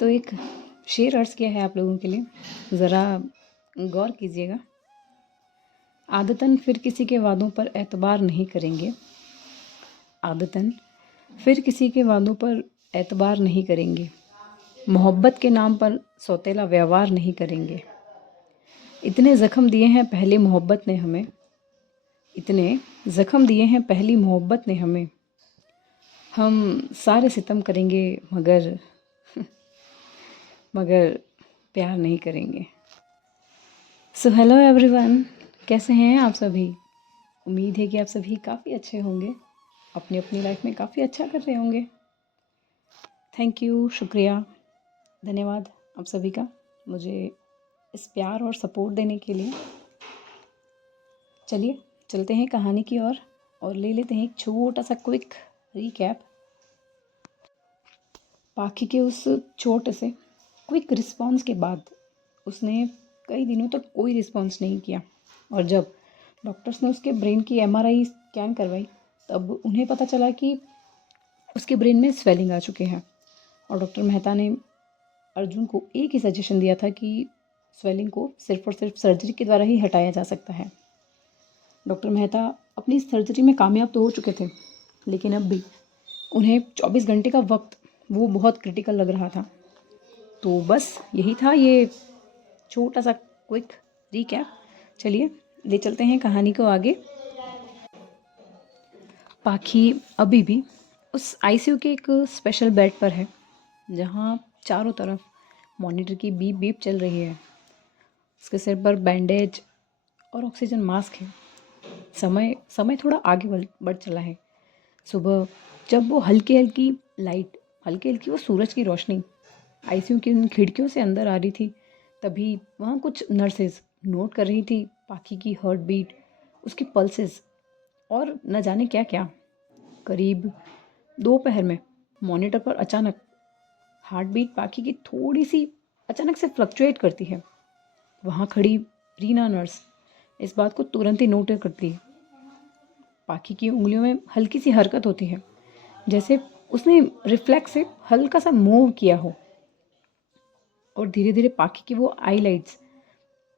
तो एक शेर अर्ज़ किया है आप लोगों के लिए, ज़रा गौर कीजिएगा। आदतन फिर किसी के वादों पर एतबार नहीं करेंगे, आदतन फिर किसी के वादों पर एतबार नहीं करेंगे, मोहब्बत के नाम पर सौतेला व्यवहार नहीं करेंगे। इतने ज़ख्म दिए हैं पहली मोहब्बत ने हमें, इतने ज़ख्म दिए हैं पहली मोहब्बत ने हमें, हम सारे सितम करेंगे मगर मगर प्यार नहीं करेंगे। सो हेलो एवरीवन, कैसे हैं आप सभी? उम्मीद है कि आप सभी काफ़ी अच्छे होंगे, अपनी अपनी लाइफ में काफ़ी अच्छा कर रहे होंगे। थैंक यू, शुक्रिया, धन्यवाद आप सभी का मुझे इस प्यार और सपोर्ट देने के लिए। चलिए चलते हैं कहानी की ओर और ले लेते हैं एक छोटा सा क्विक रीकैप। पाखी के उस छोटे से क्विक रिस्पॉन्स के बाद उसने कई दिनों तक कोई रिस्पॉन्स नहीं किया, और जब डॉक्टर्स ने उसके ब्रेन की एमआरआई स्कैन करवाई तब उन्हें पता चला कि उसके ब्रेन में स्वेलिंग आ चुके हैं। और डॉक्टर मेहता ने अर्जुन को एक ही सजेशन दिया था कि स्वेलिंग को सिर्फ और सिर्फ सर्जरी के द्वारा ही हटाया जा सकता है। डॉक्टर मेहता अपनी सर्जरी में कामयाब तो हो चुके थे, लेकिन अब भी उन्हें 24 घंटे का वक्त वो बहुत क्रिटिकल लग रहा था। तो बस यही था ये छोटा सा क्विक रीकैप। चलिए ले चलते हैं कहानी को आगे। पाखी अभी भी उस आईसीयू के एक स्पेशल बेड पर है, जहाँ चारों तरफ मॉनिटर की बीप बीप चल रही है। उसके सिर पर बैंडेज और ऑक्सीजन मास्क है। समय समय थोड़ा आगे बढ़ चला है। सुबह जब वो हल्की हल्की वो सूरज की रोशनी आईसीयू की उन खिड़कियों से अंदर आ रही थी, तभी वहाँ कुछ नर्सेज नोट कर रही थी पाखी की हार्ट बीट, उसकी पल्सेस और न जाने क्या क्या। करीब दोपहर में मॉनिटर पर अचानक हार्ट बीट पाखी की थोड़ी सी अचानक से फ्लक्चुएट करती है। वहाँ खड़ी रीना नर्स इस बात को तुरंत ही नोट करती है। पाखी की उंगलियों में हल्की सी हरकत होती है, जैसे उसने रिफ्लेक्स से हल्का सा मूव किया हो, और धीरे धीरे पाखी की वो आईलाइट्स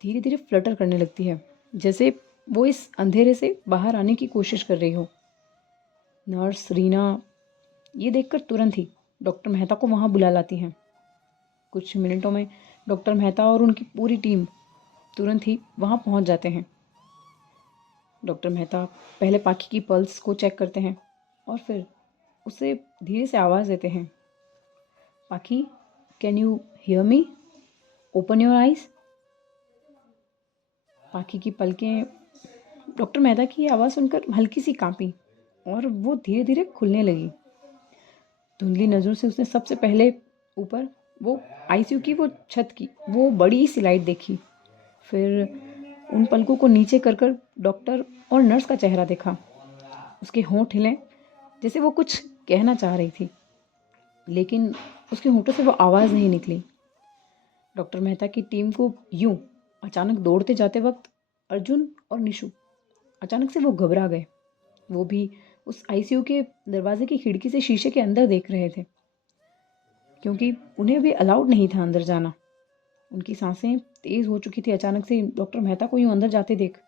धीरे धीरे फ्लटर करने लगती है, जैसे वो इस अंधेरे से बाहर आने की कोशिश कर रही हो। नर्स रीना ये देखकर तुरंत ही डॉक्टर मेहता को वहाँ बुला लाती हैं। कुछ मिनटों में डॉक्टर मेहता और उनकी पूरी टीम तुरंत ही वहाँ पहुँच जाते हैं। डॉक्टर मेहता पहले पाखी की पल्स को चेक करते हैं और फिर उसे धीरे से आवाज़ देते हैं, पाखी, can you hear me? Open your eyes. पाखी की पलकें डॉक्टर मेहता की आवाज़ सुनकर हल्की सी कांपी और वो धीरे धीरे खुलने लगी। धुंधली नज़रों से उसने सबसे पहले ऊपर वो आईसीयू की वो छत की वो बड़ी सी लाइट देखी, फिर उन पलकों को नीचे कर कर डॉक्टर और नर्स का चेहरा देखा। उसके होंठ हिले जैसे वो कुछ कहना चाह रही थी, लेकिन उसके होंठों से वो आवाज़ नहीं निकली। डॉक्टर मेहता की टीम को यूं अचानक दौड़ते जाते वक्त अर्जुन और निशु अचानक से वो घबरा गए। वो भी उस आईसीयू के दरवाजे की खिड़की से शीशे के अंदर देख रहे थे, क्योंकि उन्हें भी अलाउड नहीं था अंदर जाना। उनकी सांसें तेज हो चुकी थी अचानक से डॉक्टर मेहता को यूं अंदर जाते देख।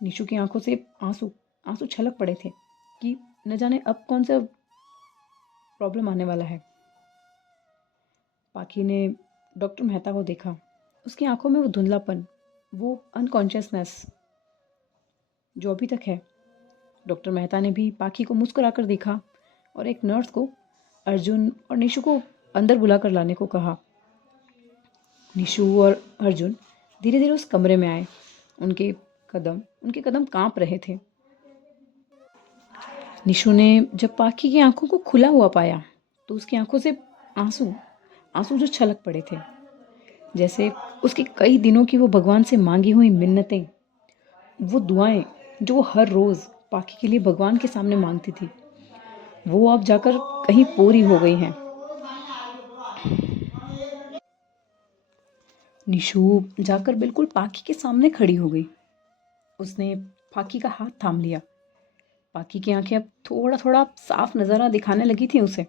निशु की आंखों से आंसू आंसू छलक पड़े थे कि न जाने अब कौन सा प्रॉब्लम आने वाला है। पाखी ने डॉक्टर मेहता को देखा। उसकी आंखों में वो धुंधलापन, वो अनकॉन्शियसनेस जो अभी तक है। डॉक्टर मेहता ने भी पाखी को मुस्कुराकर देखा और एक नर्स को अर्जुन और निशु को अंदर बुलाकर लाने को कहा। निशु और अर्जुन धीरे धीरे उस कमरे में आए। उनके कदम कांप रहे थे। निशु ने जब पाखी की आंखों को खुला हुआ पाया तो उसकी आंखों से आंसू आंसू जो छलक पड़े थे, जैसे उसकी कई दिनों की वो भगवान से मांगी हुई मिन्नतें, वो दुआएं जो वो हर रोज़ पाखी के लिए भगवान के सामने मांगती थी, वो अब जाकर कहीं पूरी हो गई हैं। निशु जाकर बिल्कुल पाखी के सामने खड़ी हो गई। उसने पाखी का हाथ थाम लिया। पाखी की आंखें अब थोड़ा थोड़ा साफ नज़ारा दिखाने लगी थी उसे।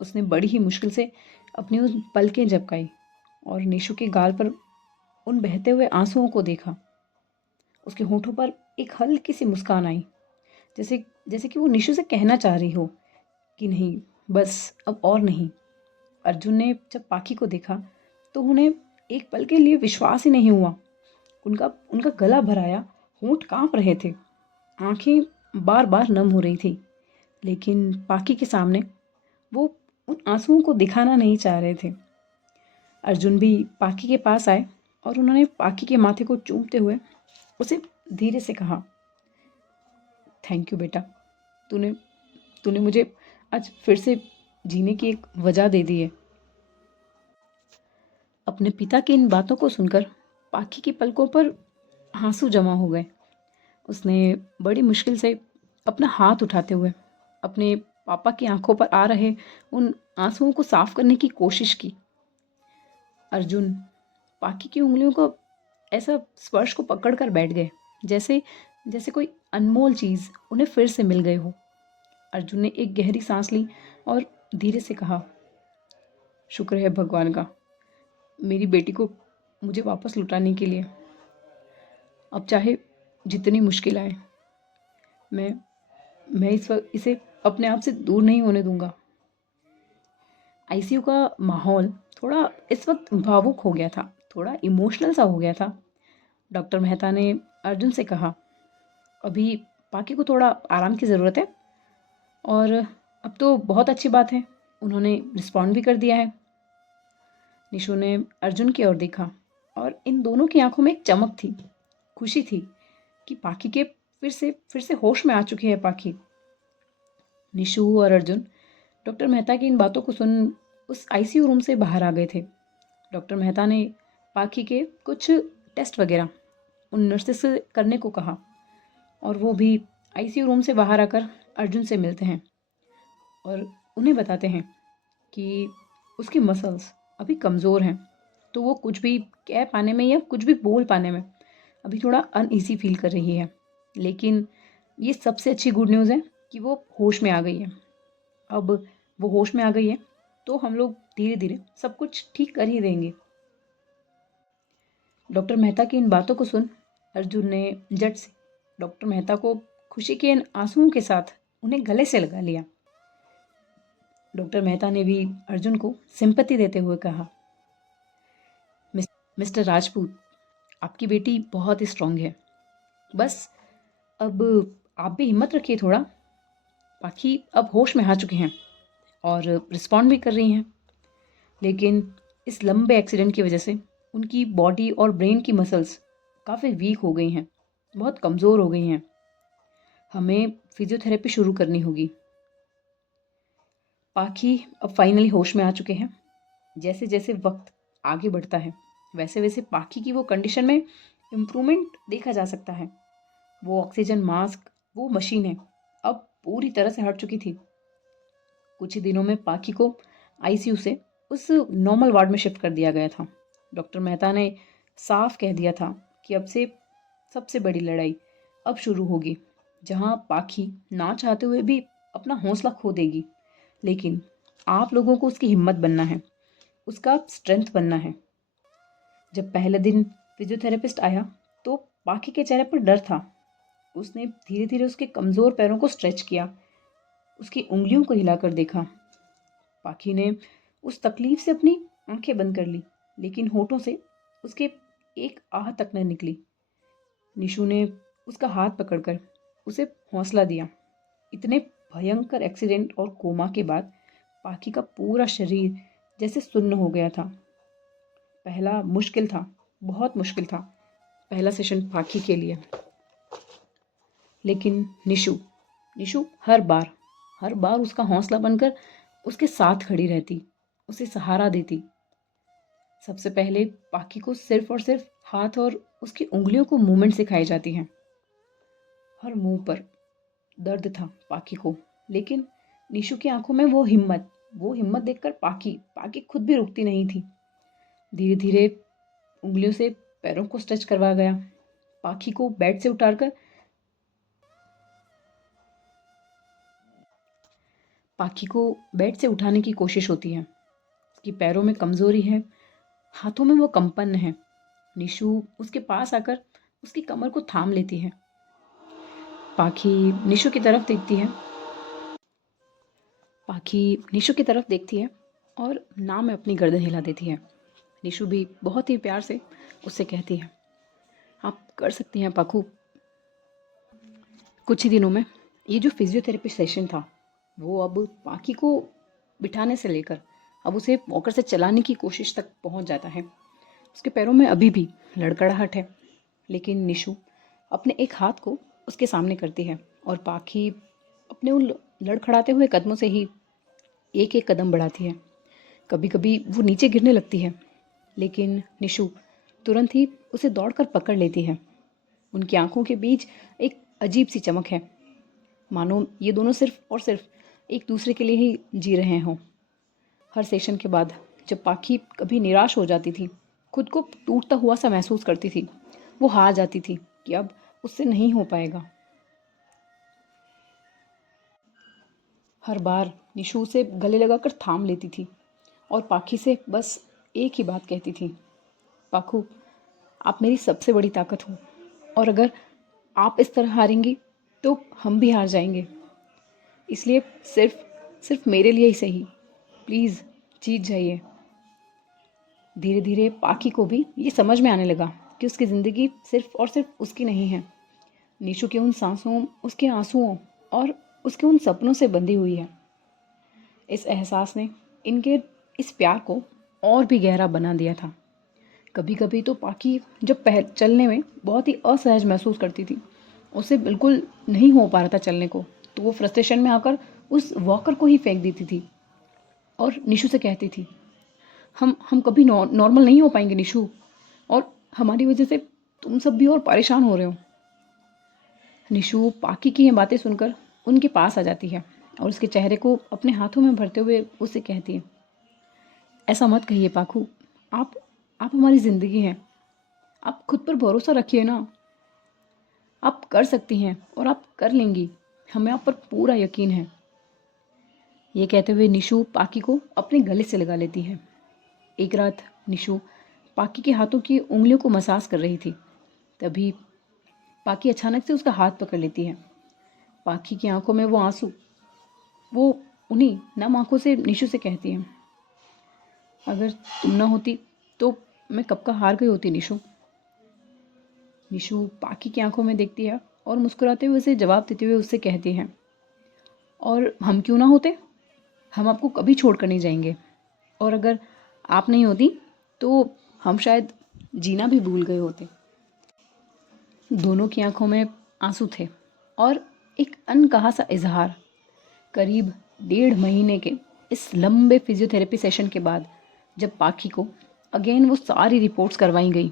उसने बड़ी ही मुश्किल से अपनी उन पलकें झपकाई और निशु के गाल पर उन बहते हुए आंसुओं को देखा। उसके होठों पर एक हल्की सी मुस्कान आई, जैसे जैसे कि वो निशु से कहना चाह रही हो कि नहीं, बस अब और नहीं। अर्जुन ने जब पाखी को देखा तो उन्हें एक पल के लिए विश्वास ही नहीं हुआ। उनका उनका गला भर आया, होंठ कांप रहे थे, आंखें बार बार नम हो रही थी, लेकिन पाखी के सामने वो उन आंसुओं को दिखाना नहीं चाह रहे थे। अर्जुन भी पाखी के पास आए और उन्होंने पाखी के माथे को चूमते हुए उसे धीरे से कहा, थैंक यू बेटा, तूने तूने मुझे आज फिर से जीने की एक वजह दे दी है। अपने पिता की इन बातों को सुनकर पाखी की पलकों पर आंसू जमा हो गए। उसने बड़ी मुश्किल से अपना हाथ उठाते हुए अपने पापा की आंखों पर आ रहे उन आंसुओं को साफ करने की कोशिश की। अर्जुन पाखी की उंगलियों को ऐसा स्पर्श को पकड़ कर बैठ गए, जैसे जैसे कोई अनमोल चीज उन्हें फिर से मिल गई हो। अर्जुन ने एक गहरी सांस ली और धीरे से कहा, शुक्र है भगवान का, मेरी बेटी को मुझे वापस लौटाने के लिए। अब चाहे जितनी मुश्किल आए, मैं मैं इसे अपने आप से दूर नहीं होने दूंगा। आईसीयू का माहौल थोड़ा इस वक्त भावुक हो गया था, थोड़ा इमोशनल सा हो गया था। डॉक्टर मेहता ने अर्जुन से कहा, अभी पाकी को थोड़ा आराम की ज़रूरत है और अब तो बहुत अच्छी बात है, उन्होंने रिस्पॉन्ड भी कर दिया है। निशु ने अर्जुन की ओर देखा और इन दोनों की आंखों में एक चमक थी, खुशी थी कि पाखी के फिर से होश में आ चुकी है पाखी। निशु और अर्जुन डॉक्टर मेहता की इन बातों को सुन उस आईसीयू रूम से बाहर आ गए थे। डॉक्टर मेहता ने पाखी के कुछ टेस्ट वगैरह उन नर्सेस से करने को कहा और वो भी आईसीयू रूम से बाहर आकर अर्जुन से मिलते हैं और उन्हें बताते हैं कि उसकी मसल्स अभी कमज़ोर हैं, तो वो कुछ भी कह पाने में या कुछ भी बोल पाने में अभी थोड़ा अनईजी फील कर रही है। लेकिन ये सबसे अच्छी गुड न्यूज़ है कि वो होश में आ गई है। अब वो होश में आ गई है तो हम लोग धीरे धीरे सब कुछ ठीक कर ही देंगे। डॉक्टर मेहता की इन बातों को सुन अर्जुन ने झट से डॉक्टर मेहता को खुशी के इन आंसुओं के साथ उन्हें गले से लगा लिया। डॉक्टर मेहता ने भी अर्जुन को सिंपैथी देते हुए कहा, मिस्टर राजपूत, आपकी बेटी बहुत ही स्ट्रांग है, बस अब आप भी हिम्मत रखिए थोड़ा। पाखी अब होश में आ चुके हैं और रिस्पॉन्ड भी कर रही हैं, लेकिन इस लंबे एक्सीडेंट की वजह से उनकी बॉडी और ब्रेन की मसल्स काफ़ी वीक हो गई हैं, बहुत कमज़ोर हो गई हैं। हमें फिजियोथेरेपी शुरू करनी होगी। पाखी अब फाइनली होश में आ चुके हैं। जैसे जैसे वक्त आगे बढ़ता है वैसे वैसे पाखी की वो कंडीशन में इम्प्रूवमेंट देखा जा सकता है। वो ऑक्सीजन मास्क, वो मशीनें अब पूरी तरह से हट चुकी थी। कुछ ही दिनों में पाखी को आईसीयू से उस नॉर्मल वार्ड में शिफ्ट कर दिया गया था। डॉक्टर मेहता ने साफ कह दिया था कि अब से सबसे बड़ी लड़ाई अब शुरू होगी, जहां पाखी ना चाहते हुए भी अपना हौसला खो देगी, लेकिन आप लोगों को उसकी हिम्मत बनना है, उसका स्ट्रेंथ बनना है। जब पहले दिन फिजियोथेरेपिस्ट आया तो पाखी के चेहरे पर डर था। उसने धीरे धीरे उसके कमज़ोर पैरों को स्ट्रेच किया, उसकी उंगलियों को हिलाकर देखा। पाखी ने उस तकलीफ से अपनी आंखें बंद कर ली, लेकिन होठों से उसके एक आह तक न निकली। निशु ने उसका हाथ पकड़कर उसे हौसला दिया। इतने भयंकर एक्सीडेंट और कोमा के बाद पाखी का पूरा शरीर जैसे सुन्न हो गया था। पहला मुश्किल था, बहुत मुश्किल था पहला सेशन पाखी के लिए। लेकिन निशु निशु हर बार उसका हौसला बनकर उसके साथ खड़ी रहती, उसे सहारा देती। सबसे पहले पाखी को सिर्फ और सिर्फ हाथ और उसकी उंगलियों को मूवमेंट सिखाई जाती हैं। हर मुंह पर दर्द था पाखी को, लेकिन निशु की आंखों में वो हिम्मत देखकर पाखी पाखी खुद भी रुकती नहीं थी। धीरे धीरे उंगलियों से पैरों को स्ट्रेच करवाया गया। पाखी को बेड से उतारकर पाखी को बेड से उठाने की कोशिश होती है। उसकी पैरों में कमज़ोरी है, हाथों में वो कंपन है। निशु उसके पास आकर उसकी कमर को थाम लेती है। पाखी निशु की तरफ देखती है। पाखी निशु की तरफ देखती है और ना में अपनी गर्दन हिला देती है। निशु भी बहुत ही प्यार से उससे कहती है, आप कर सकती हैं पाखू। कुछ ही दिनों में ये जो फिजियोथेरेपी सेशन था वो अब पाखी को बिठाने से लेकर अब उसे वॉकर से चलाने की कोशिश तक पहुंच जाता है। उसके पैरों में अभी भी लड़खड़ाहट है, लेकिन निशु अपने एक हाथ को उसके सामने करती है और पाखी अपने उन लड़खड़ाते हुए कदमों से ही एक एक कदम बढ़ाती है। कभी कभी वो नीचे गिरने लगती है, लेकिन निशु तुरंत ही उसे दौड़कर पकड़ लेती है। उनकी आंखों के बीच एक अजीब सी चमक है, मानो ये दोनों सिर्फ और सिर्फ एक दूसरे के लिए ही जी रहे हों। हर सेशन के बाद जब पाखी कभी निराश हो जाती थी, खुद को टूटता हुआ सा महसूस करती थी, वो हार जाती थी कि अब उससे नहीं हो पाएगा। हर बार निशु उसे गले लगाकर थाम लेती थी और पाखी से बस एक ही बात कहती थी, पाखू आप मेरी सबसे बड़ी ताकत हो, और अगर आप इस तरह हारेंगी तो हम भी हार जाएंगे। इसलिए सिर्फ सिर्फ मेरे लिए ही सही, प्लीज़ जीत जाइए। धीरे धीरे पाखी को भी ये समझ में आने लगा कि उसकी ज़िंदगी सिर्फ और सिर्फ उसकी नहीं है। निशु के उन सांसों, उसके आंसुओं और उसके उन सपनों से बंधी हुई है। इस एहसास ने इनके इस प्यार को और भी गहरा बना दिया था। कभी कभी तो पाखी जब चलने में बहुत ही असहज महसूस करती थी, उसे बिल्कुल नहीं हो पा रहा था चलने को, तो वो फ्रस्ट्रेशन में आकर उस वॉकर को ही फेंक देती थी और निशु से कहती थी, हम कभी नॉर्मल नहीं हो पाएंगे निशु, और हमारी वजह से तुम सब भी और परेशान हो रहे हो। निशु पाखी की ये बातें सुनकर उनके पास आ जाती है और उसके चेहरे को अपने हाथों में भरते हुए उससे कहती है, ऐसा मत कहिए पाखू, आप हमारी ज़िंदगी हैं। आप खुद पर भरोसा रखिए ना, आप कर सकती हैं और आप कर लेंगी, हमें आप पर पूरा यकीन है। ये कहते हुए निशु पाखी को अपने गले से लगा लेती है। एक रात निशु पाखी के हाथों की उंगलियों को मसाज कर रही थी, तभी पाखी अचानक से उसका हाथ पकड़ लेती है। पाखी की आंखों में वो आंसू, वो उन्हीं नम आंखों से निशु से कहती है, अगर तुम ना होती तो मैं कब का हार गई होती निशु। निशु पाखी की आंखों में देखती है और मुस्कुराते हुए उसे जवाब देते हुए उससे कहती है, और हम क्यों ना होते, हम आपको कभी छोड़कर नहीं जाएंगे, और अगर आप नहीं होती तो हम शायद जीना भी भूल गए होते। दोनों की आंखों में आंसू थे और एक अनकहा सा इजहार। करीब 1.5 महीने के इस लंबे फिजियोथेरेपी सेशन के बाद जब पाखी को अगेन वो सारी रिपोर्ट्स करवाई गई,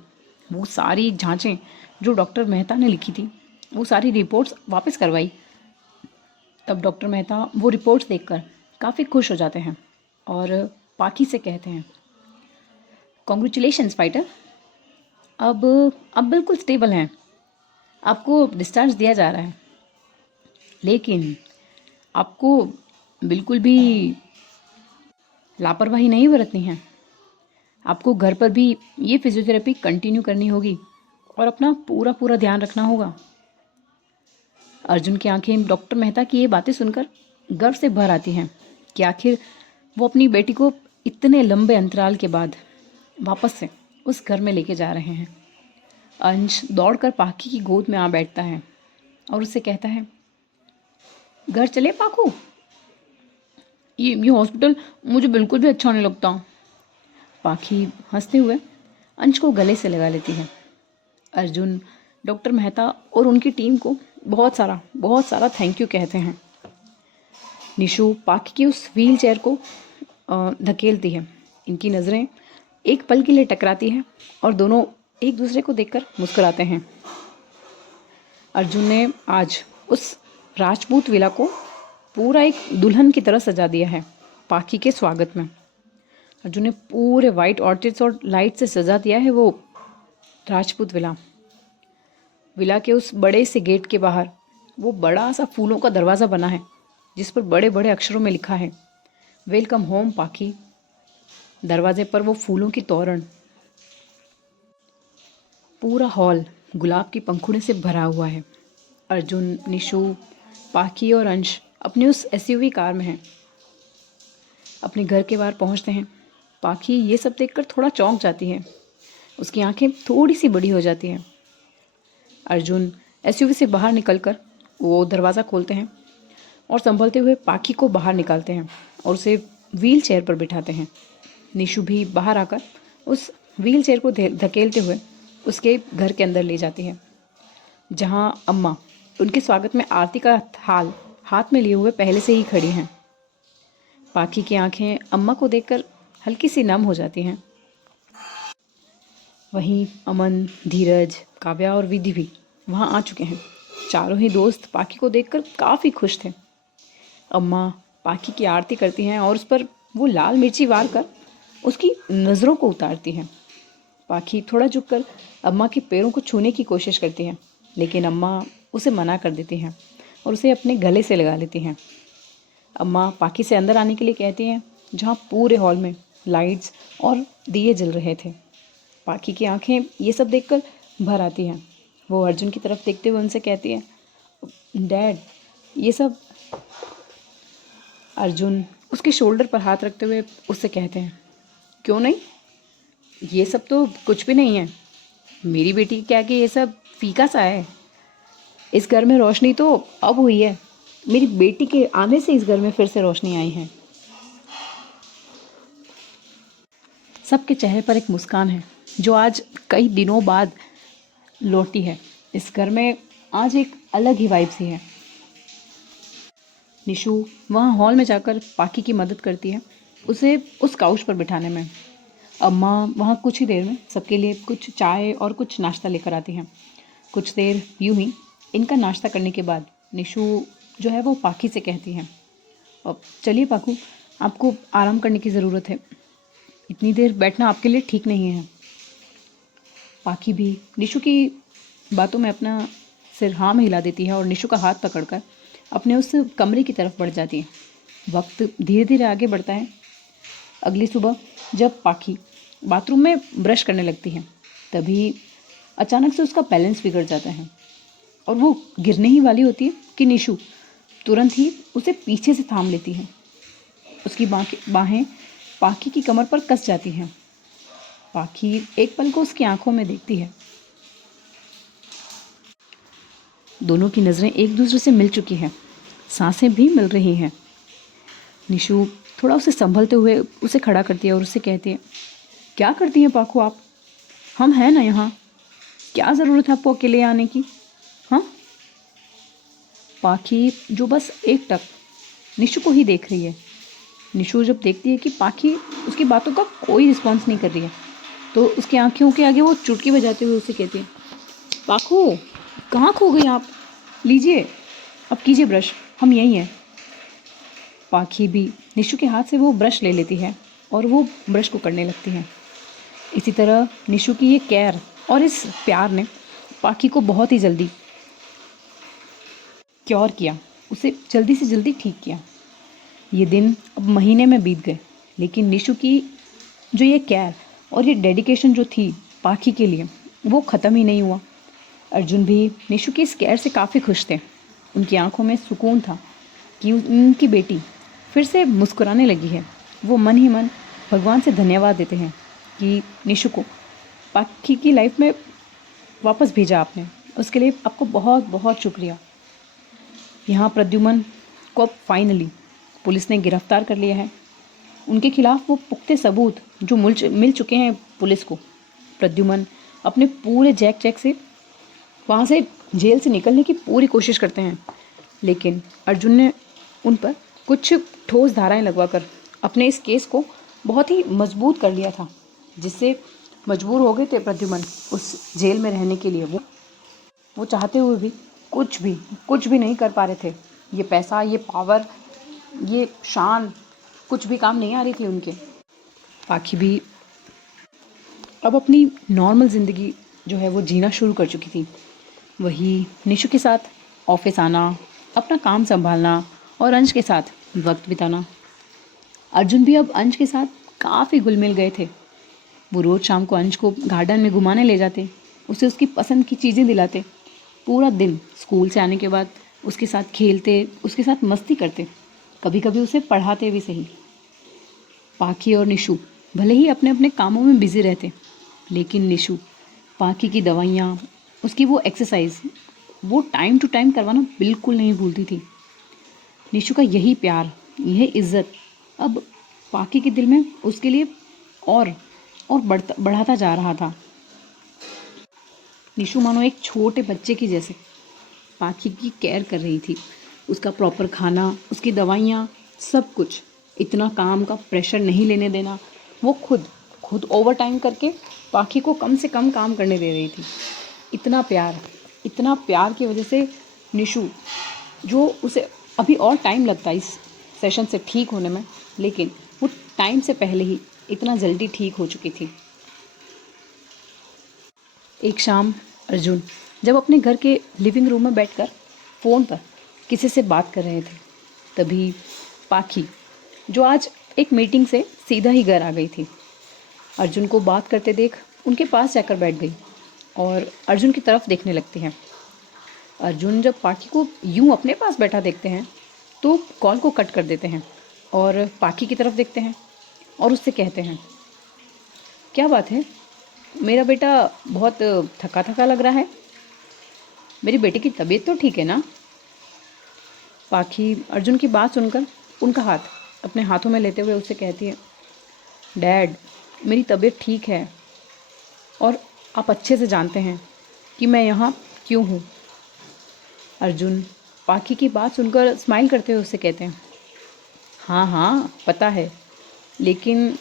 वो सारी जांचें जो डॉक्टर मेहता ने लिखी थी, वो सारी रिपोर्ट्स वापस करवाई, तब डॉक्टर मेहता वो रिपोर्ट्स देखकर काफ़ी खुश हो जाते हैं और पाखी से कहते हैं, कॉन्ग्रेचुलेशंस फाइटर, अब बिल्कुल स्टेबल हैं, आपको डिस्चार्ज दिया जा रहा है, लेकिन आपको बिल्कुल भी लापरवाही नहीं बरतनी है। आपको घर पर भी ये फिजियोथेरेपी कंटिन्यू करनी होगी और अपना पूरा पूरा ध्यान रखना होगा। अर्जुन की आंखें डॉक्टर मेहता की ये बातें सुनकर गर्व से भर आती हैं कि आखिर वो अपनी बेटी को इतने लंबे अंतराल के बाद वापस से उस घर में लेके जा रहे हैं। अंश दौड़कर पाखी की गोद में आ बैठता है और उससे कहता है, घर चले पाखू, ये हॉस्पिटल मुझे बिल्कुल भी अच्छा नहीं लगता। पाखी हंसते हुए अंश को गले से लगा लेती है। अर्जुन डॉक्टर मेहता और उनकी टीम को बहुत सारा थैंक यू कहते हैं। निशु पाखी की उस व्हील चेयर को धकेलती है। इनकी नज़रें एक पल के लिए टकराती हैं और दोनों एक दूसरे को देखकर मुस्कुराते हैं। अर्जुन ने आज उस राजपूत विला को पूरा एक दुल्हन की तरह सजा दिया है पाखी के स्वागत में। अर्जुन ने पूरे वाइट ऑर्चिड्स और लाइट से सजा दिया है वो राजपूत विला के उस बड़े से गेट के बाहर वो बड़ा सा फूलों का दरवाज़ा बना है जिस पर बड़े बड़े अक्षरों में लिखा है, वेलकम होम पाखी। दरवाजे पर वो फूलों की तोरण। पूरा हॉल गुलाब की पंखुड़ी से भरा हुआ है। अर्जुन, निशु, पाखी और अंश अपनी उस एसयूवी कार में हैं। अपने घर के बाहर पहुंचते हैं। पाखी ये सब देखकर थोड़ा चौंक जाती है। उसकी आंखें थोड़ी सी बड़ी हो जाती हैं। अर्जुन एसयूवी से बाहर निकलकर वो दरवाज़ा खोलते हैं और संभलते हुए पाखी को बाहर निकालते हैं और उसे व्हील चेयर पर बिठाते हैं। निशु भी बाहर आकर उस व्हील चेयर को धकेलते हुए उसके घर के अंदर ले जाती है, जहाँ अम्मा उनके स्वागत में आरती का थाल हाथ में लिए हुए पहले से ही खड़ी हैं। पाखी की आंखें अम्मा को देखकर हल्की सी नम हो जाती हैं। वहीं अमन, धीरज, काव्या और विधि भी वहाँ आ चुके हैं। चारों ही दोस्त पाखी को देखकर काफ़ी खुश थे। अम्मा पाखी की आरती करती हैं और उस पर वो लाल मिर्ची वार कर उसकी नज़रों को उतारती हैं। पाखी थोड़ा झुककर अम्मा के पैरों को छूने की कोशिश करती है, लेकिन अम्मा उसे मना कर देती हैं और उसे अपने गले से लगा लेती हैं। अम्मा पाखी से अंदर आने के लिए कहती हैं, जहाँ पूरे हॉल में लाइट्स और दिए जल रहे थे। पाखी की आंखें ये सब देखकर भर आती हैं। वो अर्जुन की तरफ देखते हुए उनसे कहती है, डैड ये सब। अर्जुन उसके शोल्डर पर हाथ रखते हुए उससे कहते हैं, क्यों नहीं, ये सब तो कुछ भी नहीं है। मेरी बेटी क्या कि ये सब फीका सा है। इस घर में रोशनी तो अब हुई है। मेरी बेटी के आने से इस घर में फिर से रोशनी आई है। सबके चेहरे पर एक मुस्कान है जो आज कई दिनों बाद लौटी है। इस घर में आज एक अलग ही वाइब सी है। निशु वहाँ हॉल में जाकर पाखी की मदद करती है उसे उस काउच पर बिठाने में। अम्मा वहाँ कुछ ही देर में सबके लिए कुछ चाय और कुछ नाश्ता लेकर आती हैं। कुछ देर यूं ही इनका नाश्ता करने के बाद निशु जो है वो पाखी से कहती हैं, अब चलिए पाखू, आपको आराम करने की ज़रूरत है। इतनी देर बैठना आपके लिए ठीक नहीं है। पाखी भी निशु की बातों में अपना सिर हाँ में हिला देती है और निशु का हाथ पकड़कर अपने उस कमरे की तरफ बढ़ जाती है। वक्त धीरे धीरे आगे बढ़ता है। अगली सुबह जब पाखी बाथरूम में ब्रश करने लगती है, तभी अचानक से उसका बैलेंस बिगड़ जाता है और वो गिरने ही वाली होती है कि निशु तुरंत ही उसे पीछे से थाम लेती है। उसकी बाहें पाखी की कमर पर कस जाती हैं। पाखी एक पल को उसकी आंखों में देखती है। दोनों की नज़रें एक दूसरे से मिल चुकी हैं, सांसें भी मिल रही हैं। निशु थोड़ा उसे संभलते हुए उसे खड़ा करती है और उससे कहती है, क्या करती हैं पाखू आप? हम हैं ना यहाँ, क्या ज़रूरत है आपको अकेले आने की? हाँ। पाखी जो बस एक टक निशु को ही देख रही है। निशु जब देखती है कि पाखी उसकी बातों का कोई रिस्पॉन्स नहीं कर रही है, तो उसकी आंखों के आगे वो चुटकी बजाते हुए उसे कहती है, पाखू कहाँ खो गई आप? लीजिए, अब कीजिए ब्रश, हम यहीं हैं। पाखी भी निशु के हाथ से वो ब्रश ले लेती है और वो ब्रश को करने लगती है। इसी तरह निशु की ये केयर और इस प्यार ने पाखी को बहुत ही जल्दी क्योर किया, उसे जल्दी से जल्दी ठीक किया। ये दिन अब महीने में बीत गए, लेकिन निशु की जो ये केयर और ये डेडिकेशन जो थी पाखी के लिए, वो ख़त्म ही नहीं हुआ। अर्जुन भी निशु की इस केयर से काफ़ी खुश थे। उनकी आंखों में सुकून था कि उनकी बेटी फिर से मुस्कुराने लगी है। वो मन ही मन भगवान से धन्यवाद देते हैं कि निशु को पाखी की लाइफ में वापस भेजा आपने, उसके लिए आपको बहुत बहुत शुक्रिया। यहाँ प्रद्युमन को अब फाइनली पुलिस ने गिरफ्तार कर लिया है। उनके खिलाफ वो पुख्ते सबूत जो मिल चुके हैं पुलिस को। प्रद्युमन अपने पूरे जैक से वहाँ से जेल से निकलने की पूरी कोशिश करते हैं, लेकिन अर्जुन ने उन पर कुछ ठोस धाराएं लगवाकर अपने इस केस को बहुत ही मजबूत कर लिया था, जिससे मजबूर हो गए थे प्रद्युमन उस जेल में रहने के लिए। वो चाहते हुए भी कुछ भी नहीं कर पा रहे थे। ये पैसा, ये पावर, ये शान कुछ भी काम नहीं आ रही थी उनके। पाखी भी अब अपनी नॉर्मल ज़िंदगी जो है वो जीना शुरू कर चुकी थी। वही निशु के साथ ऑफिस आना, अपना काम संभालना और अंश के साथ वक्त बिताना। अर्जुन भी अब अंश के साथ काफ़ी घुल मिल गए थे। वो रोज़ शाम को अंश को गार्डन में घुमाने ले जाते, उसे उसकी पसंद की चीज़ें दिलाते। पूरा दिन स्कूल से आने के बाद उसके साथ खेलते, उसके साथ मस्ती करते, कभी कभी उसे पढ़ाते भी सही। पाखी और निशु भले ही अपने अपने कामों में बिजी रहते, लेकिन निशु पाखी की दवाइयाँ, उसकी वो एक्सरसाइज, वो टाइम टू टाइम करवाना बिल्कुल नहीं भूलती थी। निशु का यही प्यार, यह इज्जत अब पाखी के दिल में उसके लिए और बढ़ाता जा रहा था। निशु मानो एक छोटे बच्चे की जैसे पाखी की केयर कर रही थी। उसका प्रॉपर खाना, उसकी दवाइयाँ, सब कुछ। इतना काम का प्रेशर नहीं लेने देना। वो खुद ओवर टाइम करके पाखी को कम से कम काम करने दे रही थी। इतना प्यार की वजह से निशु, जो उसे अभी और टाइम लगता है इस सेशन से ठीक होने में, लेकिन वो टाइम से पहले ही इतना जल्दी ठीक हो चुकी थी। एक शाम अर्जुन जब अपने घर के लिविंग रूम में बैठकर फ़ोन पर किसी से बात कर रहे थे, तभी पाखी, जो आज एक मीटिंग से सीधा ही घर आ गई थी, अर्जुन को बात करते देख उनके पास जाकर बैठ गई और अर्जुन की तरफ देखने लगती हैं। अर्जुन जब पाखी को यूं अपने पास बैठा देखते हैं तो कॉल को कट कर देते हैं और पाखी की तरफ देखते हैं और उससे कहते हैं, क्या बात है, मेरा बेटा बहुत थका थका लग रहा है। मेरी बेटी की तबीयत तो ठीक है ना? पाखी अर्जुन की बात सुनकर उनका हाथ अपने हाथों में लेते हुए उससे कहती है, डैड, मेरी तबीयत ठीक है और आप अच्छे से जानते हैं कि मैं यहाँ क्यों हूँ। अर्जुन पाखी की बात सुनकर स्माइल करते हुए उससे कहते हैं, हाँ हाँ पता है, लेकिन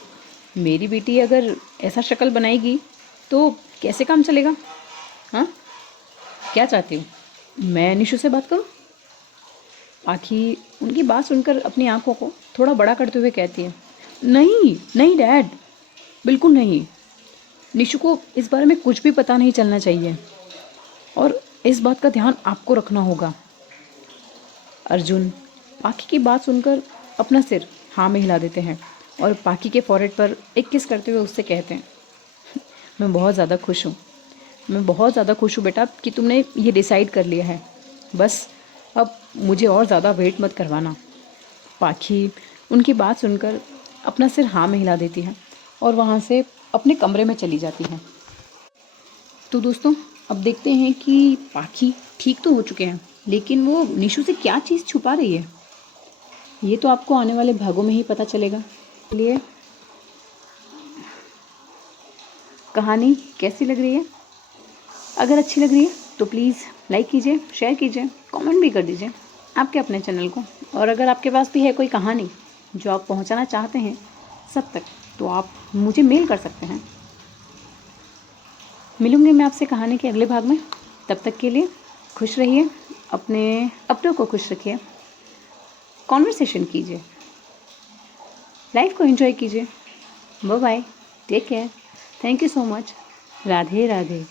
मेरी बेटी अगर ऐसा शक्ल बनाएगी तो कैसे काम चलेगा? हाँ, क्या चाहती हूँ, मैं निशु से बात करूँ? पाखी उनकी बात सुनकर अपनी आंखों को थोड़ा बड़ा करते हुए कहती है, नहीं नहीं डैड, बिल्कुल नहीं। निशु को इस बारे में कुछ भी पता नहीं चलना चाहिए और इस बात का ध्यान आपको रखना होगा। अर्जुन पाखी की बात सुनकर अपना सिर हाँ में हिला देते हैं और पाखी के फॉरहेड पर एक किस करते हुए उससे कहते हैं, मैं बहुत ज़्यादा खुश हूँ, मैं बहुत ज़्यादा खुश हूँ बेटा कि तुमने ये डिसाइड कर लिया है। बस अब मुझे और ज़्यादा वेट मत करवाना। पाखी उनकी बात सुनकर अपना सिर हाँ में हिला देती है और वहाँ से अपने कमरे में चली जाती है। तो दोस्तों, अब देखते हैं कि पाखी ठीक तो हो चुके हैं, लेकिन वो निशु से क्या चीज़ छुपा रही है, ये तो आपको आने वाले भागों में ही पता चलेगा। इसलिए कहानी कैसी लग रही है? अगर अच्छी लग रही है तो प्लीज़ लाइक कीजिए, शेयर कीजिए, कमेंट भी कर दीजिए आपके अपने चैनल को। और अगर आपके पास भी है कोई कहानी जो आप पहुंचाना चाहते हैं सब तक, तो आप मुझे मेल कर सकते हैं। मिलूंगी मैं आपसे कहानी के अगले भाग में। तब तक के लिए खुश रहिए, अपनों को खुश रखिए, कॉन्वर्सेशन कीजिए, लाइफ को एंजॉय कीजिए। Bye bye, take care, thank you so much, Radhe Radhe.